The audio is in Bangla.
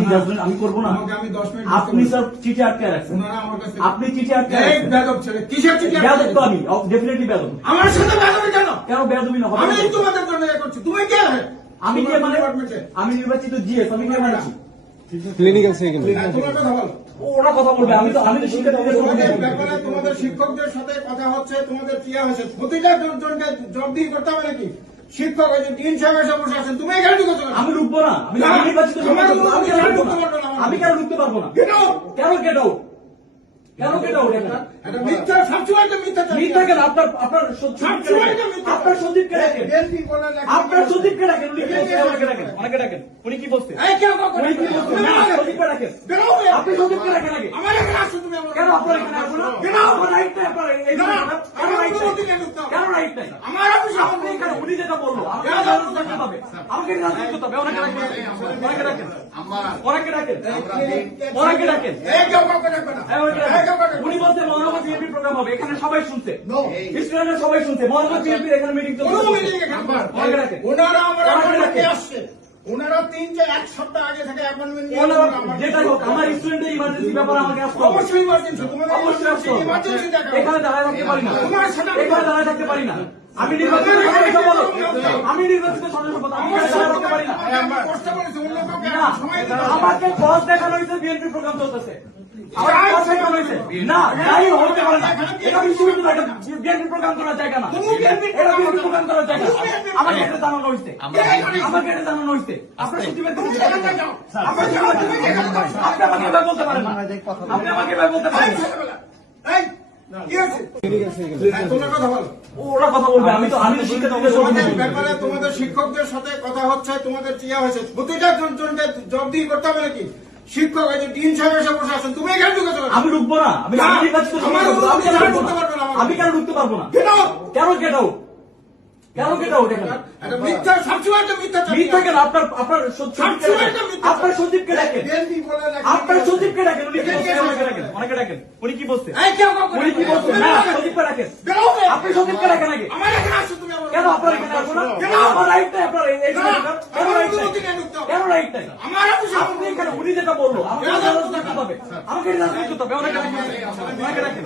আমি আমি করবো না। আমি 10 মিনিট আপনি স্যার চিঠি আটকায় রাখছেন, আপনি চিঠি আটকায় রাখছেন। বেয়াদব ছেলে, কিসের চিঠি? বেয়াদব তো আমি, ডেফিনেটলি বেয়াদব। আমার সাথে বেয়াদবি কেন? কেন বেয়াদবি না হবে? আমি তোমাদের জন্য এ করছি, তুমি কে? আমি কে মানে? আমি নির্বাচিত জিএস, আমি কে মানছি? ক্লিনিক্যাল সাইকেল তোমার কথা বলো। ওরা কথা বলবে, আমি তো শিক্ষার্থীদের তোমাদের সঙ্গে ব্যাপারে তোমাদের শিক্ষকদের সাথে কথা হচ্ছে, তোমাদের কি হয়েছে প্রতিটা জনকে জবাবদিহি করতে হবে নাকি? শিক্ষক ওই যে ডিন সাহেব এসে বসে আছেন, তুমি এখানে ঢুকেছো কেন? আমি ঢুকবো না, আমি নির্বাচিত, আমি কেন ঢুকতে পারবো না? কেন? কেন গেট আউট? কেন গেট আউট? এটা মিথ্যা, সবসময় তো মিথ্যা। মিথ্যা কেন? আপনার সন্দীপকে ডাকেন, আপনার সন্দীপকে ডাকেন। উনি কি বলছে? আমাকে ডাকেন, অনেকে ডাকেন। উনি কি বলছে? উনি কি বলছে? না, সন্দীপকে ডাকেন। আপনি সন্দীপকে ডাকেন আগে। আমার এখানে আসছো তুমি? কেন আপনার এখানে আসবো না? কেন আমার রাইট নাই? আপনার এই কেন রাইট নাই? আমার অফিসে আপনি এখানে, উনি যেটা বললো আমাকে রাজনীতি করতে হবে, আমাকে রাজনীতি করতে হবে। অনেকে ডাকেন, অনেকে ডাকেন, অনেকে ডাকেন, অনেকে ডাকেন। উনি বলছে মহানগর বিএনপি প্রোগ্রাম হবে, এখানে সবাই শুনছে, স্টুডেন্টরা সবাই শুনছে, মহানগর বিএনপির এখানে মিটিং চলছে। অনেকে ডাকেন, ওনারা আমার অনেকে ডাকেন। আসছে, ওনারা 3-1 সপ্তাহ আগে থেকে অ্যাপয়েন্টমেন্ট নিয়ে যেটা হোক, আমার স্টুডেন্টের ইমার্জেন্সি ব্যাপারে আমাকে আসতে হবে। অবশ্যই ইমার্জেন্সি, তোমাদের অবশ্যই আসতে হবে। ইমার্জেন্সি দেখা। এখানে দাঁড়ায় থাকতে পারি না, তোমার সাথে এখানে দাঁড়ায় থাকতে পারি না। আমি নির্বাচিত সদস্য পদ, আমি নির্বাচিত সদস্য পদ, আমি এখানে দাঁড়ায় থাকতে পারি না। আমি কষ্ট করেছি, অন্য কাউকে না, সময় দিতে হবে। আমাকে বস দেখানো হয়েছে, বিএনপি প্রোগ্রাম চলতেছে। আমাকে বস দেখানো হয়েছে। না, যাই হতে পারে না। এটা বিশ্ববিদ্যালয়, এটা বিএনপি প্রোগ্রাম করার জায়গা না। এটা বিএনপি প্রোগ্রাম করার জায়গা না। আমাকে এটা জানানো হয়েছে, আমাকে এটা জানানো হয়েছে। আপনার সত্যি বের করতে আপনি আমাকে এভাবে বলতে পারেন না, আপনি আমাকে এভাবে বলতে পারেন না। এই, কি হয়েছে? তোমরা কথা বলো। ওরা কথা বলবে, আমি তো শিক্ষার্থীদের তোমাদের সঙ্গে ব্যাপারে তোমাদের শিক্ষকদের সাথে কথা হচ্ছে, তোমাদের কি হয়েছে প্রতিটা জনকে জবাবদিহি করতে হবে নাকি? শিক্ষক ওই যে ডিন সাহেব এসে বসে আছেন, তুমি এখানে ঢুকেছো কেন? আমি ঢুকবো না, আমি নির্বাচিত, আমি কেন ঢুকতে পারবো না? কেন? কেন গেট আউট? কেন গেট আউট? এখানে এটা মিথ্যা, সবসময় তো মিথ্যা। মিথ্যা কেন? আপনার সন্দীপকে ডাকেন, আপনার সন্দীপকে ডাকেন। উনি কি বলছে? আমাকে ডাকেন, অনেকে ডাকেন। উনি কি বলছে? উনি কি বলছে? না, সন্দীপকে ডাকেন। আপনি সন্দীপকে ডাকেন আগে। আমার এখানে আসছো তুমি? কেন আপনার এখানে আসবো না? আমার রাইট নাই, আপনার এই কেন রাইট নাই? কেন রাইট নাই? আমার অফিসে আপনি এখানে, উনি যেটা বললো আমাকে রাজনীতি করতে হবে, আমাকে রাজনীতি করতে হবে। অনেকে ডাকেন, অনেকে ডাকেন।